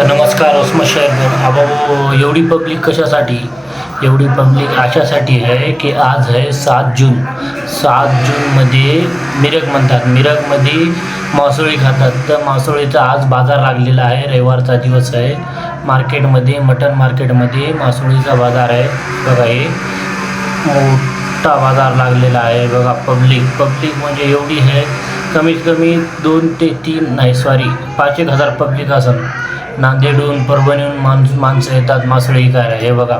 तर नमस्कार उस्मा शहर अहो एवढी पब्लिक कशासाठी. एवढी पब्लिक अशासाठी आहे की आज आहे 7 जून. 7 जूनमध्ये मिरग म्हणतात, मिरगमध्ये मासोळी खातात. तर मासोळीचा आज बाजार लागलेला आहे, रविवारचा दिवस आहे. मार्केटमध्ये मटन मार्केटमध्ये मासोळीचा बाजार आहे. बघा हे मोठा बाजार लागलेला आहे. बघा पब्लिक म्हणजे एवढी आहे, कमीत कमी 2 ते 3 नाही सॉरी 5-1 हजार पब्लिक असेल. नांदेडहून परभणीहून माणसं येतात मासोळी खायला. हे बघा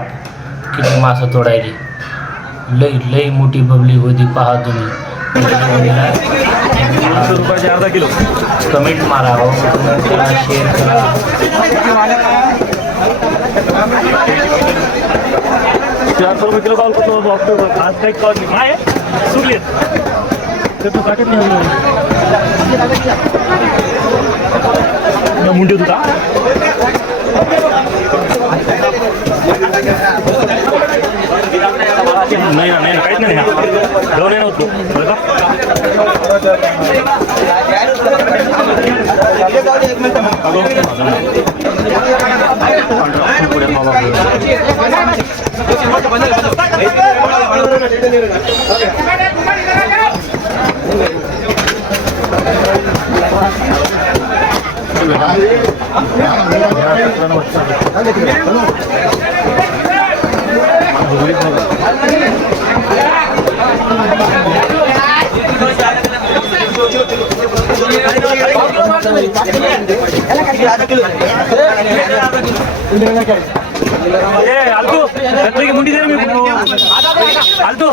किती मासं तोडायली, लई मोठी पब्लिक होती. पहा तुम्ही. अर्धा किलो कमेंट मारा, कमेंट करा, शेअर करा. 400 रुपये किलो कॉल करतो. आज काही कॉल नाही सुटले तर तू काटत नाही मुंडी होता. नाही ना काहीच नाही जाऊन नव्हतो मुंडी दे मी आलतो